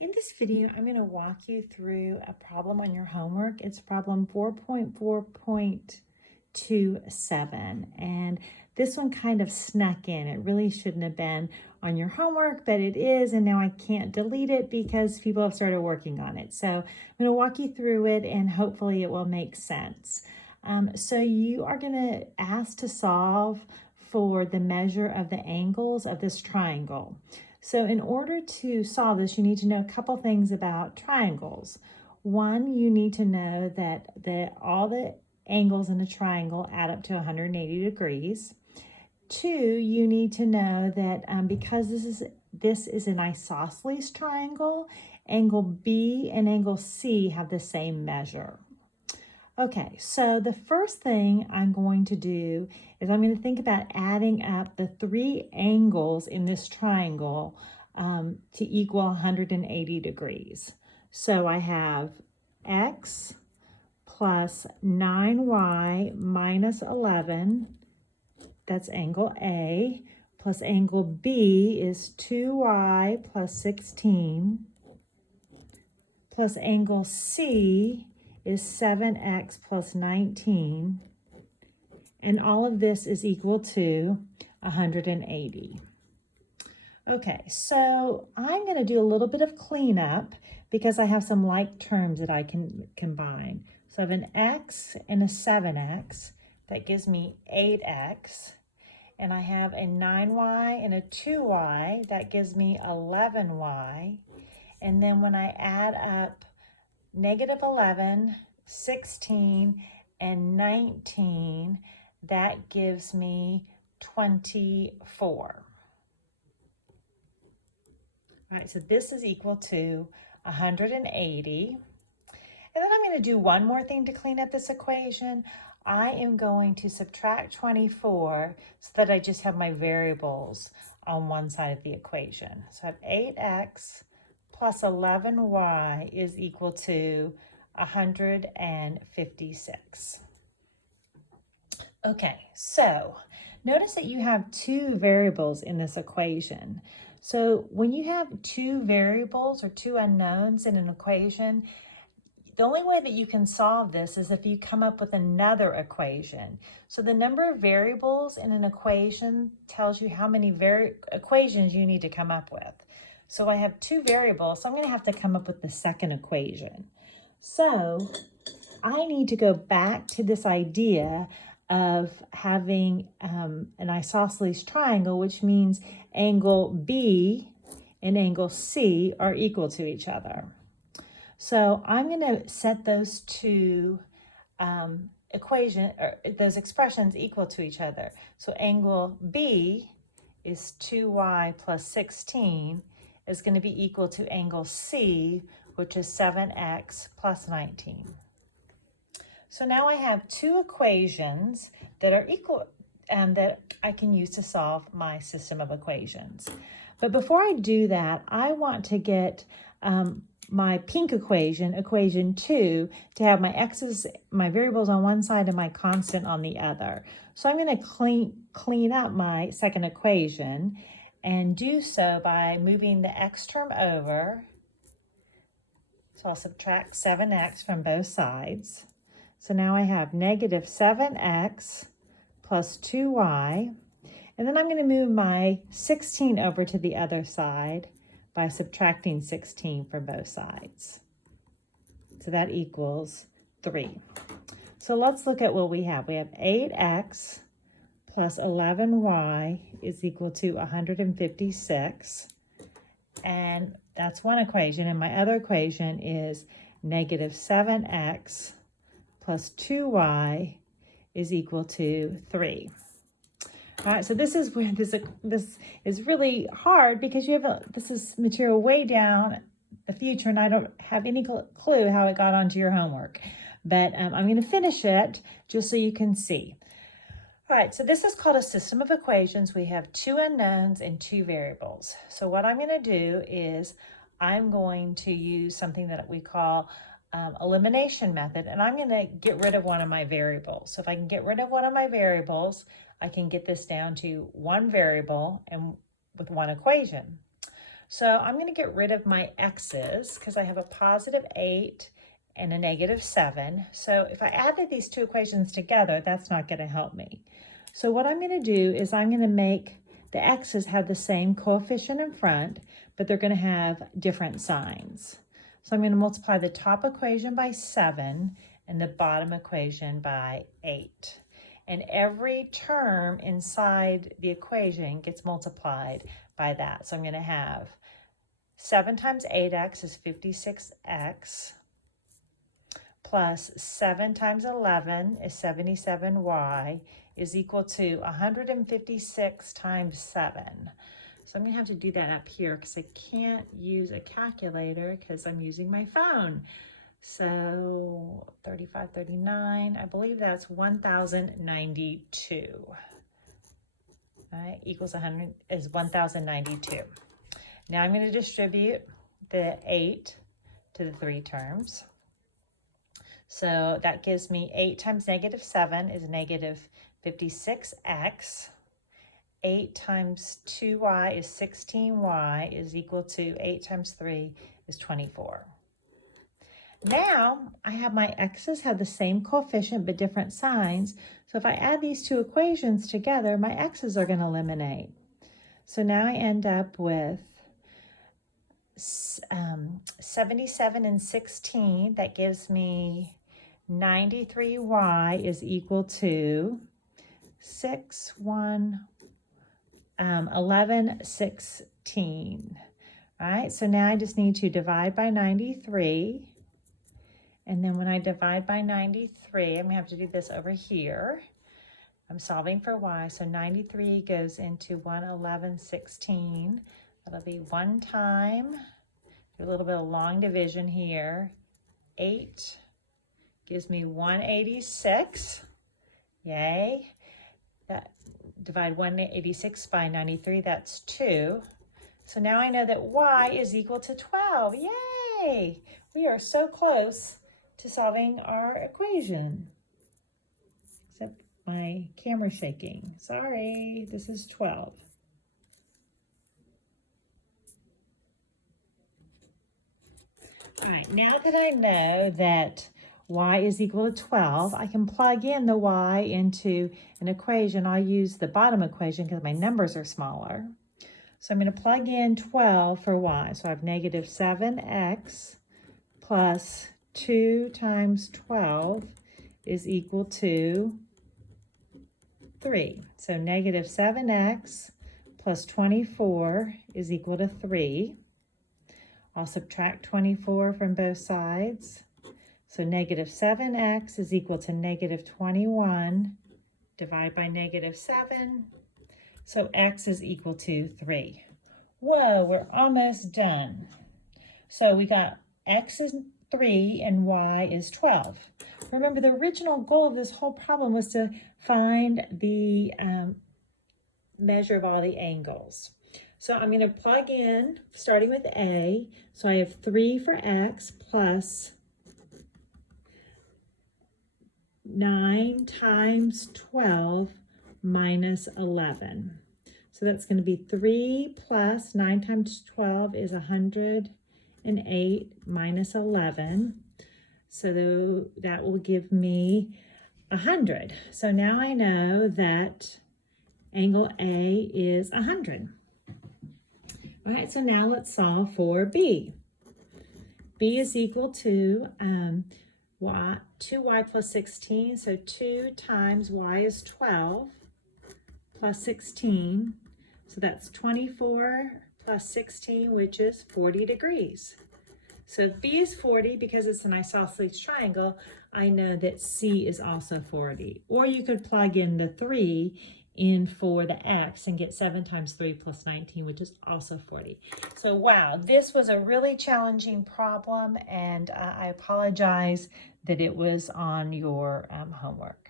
In this video, I'm going to walk you through a problem on your homework. It's problem 4.4.27, and this one kind of snuck in. It really shouldn't have been on your homework, but it is, and now I can't delete it because people have started working on it. So I'm going to walk you through it, and hopefully it will make sense. So you are going to ask to solve for the measure of the angles of this triangle. So in order to solve this, you need to know a couple things about triangles. One, you need to know that all the angles in a triangle add up to 180 degrees. Two, you need to know that because this is an isosceles triangle, angle B and angle C have the same measure. Okay, so the first thing I'm going to do is I'm going to think about adding up the three angles in this triangle to equal 180 degrees. So I have x plus 9y minus 11, that's angle A, plus angle B is 2y plus 16, plus angle C is 7x plus 19, and all of this is equal to 180. Okay, so I'm going to do a little bit of cleanup because I have some like terms that I can combine. So I have an x and a 7x, that gives me 8x, and I have a 9y and a 2y, that gives me 11y, and then when I add up negative 11, 16, and 19, that gives me 24. All right, so this is equal to 180. And then I'm going to do one more thing to clean up this equation. I am going to subtract 24 so that I just have my variables on one side of the equation. So I have 8x plus 11y is equal to 156. Okay, so notice that you have two variables in this equation. So when you have two variables or two unknowns in an equation, the only way that you can solve this is if you come up with another equation. So the number of variables in an equation tells you how many equations you need to come up with. So I have two variables, so I'm going to have to come up with the second equation. So I need to go back to this idea of having an isosceles triangle, which means angle B and angle C are equal to each other. So I'm going to set those two those expressions equal to each other. So angle B is 2y plus 16 is going to be equal to angle C, which is 7x plus 19. So now I have two equations that are equal and that I can use to solve my system of equations. But before I do that, I want to get my pink equation, equation 2, to have my x's, my variables on one side and my constant on the other. So I'm going to clean up my second equation and do so by moving the x term over. So I'll subtract 7x from both sides. So now I have negative 7x plus 2y. And then I'm going to move my 16 over to the other side by subtracting 16 from both sides. So that equals 3. So let's look at what we have. We have 8x plus 11y is equal to 156. And that's one equation. And my other equation is negative 7x plus 2y is equal to 3. All right, so this is where this is really hard because this is material way down the future, and I don't have any clue how it got onto your homework. But I'm going to finish it just so you can see. All right, so this is called a system of equations. We have two unknowns and two variables. So what I'm going to do is I'm going to use something that we call elimination method, and I'm going to get rid of one of my variables. So if I can get rid of one of my variables, I can get this down to one variable and with one equation. So I'm going to get rid of my x's because I have a positive 8 and a negative 7. So if I added these two equations together, that's not going to help me. So what I'm going to do is I'm going to make the x's have the same coefficient in front, but they're going to have different signs. So I'm going to multiply the top equation by 7 and the bottom equation by 8. And every term inside the equation gets multiplied by that. So I'm going to have 7 times 8x is 56x, plus 7 times 11 is 77y, is equal to 156 times 7. So I'm going to have to do that up here because I can't use a calculator because I'm using my phone. So 35, 39, I believe that's 1,092. All right, equals 100 is 1,092. Now I'm going to distribute the 8 to the 3 terms. So that gives me 8 times negative 7 is negative 56x. 8 times 2y is 16y is equal to 8 times 3 is 24. Now I have my x's have the same coefficient but different signs. So if I add these two equations together, my x's are going to eliminate. So now I end up with 77 and 16. That gives me 93y is equal to 11, 16. All right, so now I just need to divide by 93. And then when I divide by 93, I'm going to have to do this over here. I'm solving for y, so 93 goes into 111, 16. That'll be 1 time, do a little bit of long division here. 8 gives me 186. Yay. That, divide 186 by 93, that's 2. So now I know that y is equal to 12. Yay! We are so close to solving our equation. Except my camera's shaking. Sorry, this is 12. All right, now that I know that y is equal to 12, I can plug in the y into an equation. I'll use the bottom equation because my numbers are smaller. So I'm going to plug in 12 for y. So I have negative 7x plus 2 times 12 is equal to 3. So negative 7x plus 24 is equal to 3. I'll subtract 24 from both sides. So negative 7x is equal to negative 21. Divide by negative 7. So x is equal to 3. Whoa, we're almost done. So we got x is 3 and y is 12. Remember, the original goal of this whole problem was to find the measure of all the angles. So I'm going to plug in, starting with a. So I have 3 for x plus 9 times 12 minus 11. So that's going to be 3 plus 9 times 12 is 108 minus 11. So that will give me 100. So now I know that angle A is 100. All right, so now let's solve for B. B is equal to 2y plus 16, so 2 times y is 12 plus 16, so that's 24 plus 16, which is 40 degrees. So if B is 40, because it's an isosceles triangle, I know that C is also 40. Or you could plug in the 3 in for the x and get 7 times 3 plus 19, which is also 40. So wow, this was a really challenging problem, and I apologize that it was on your homework.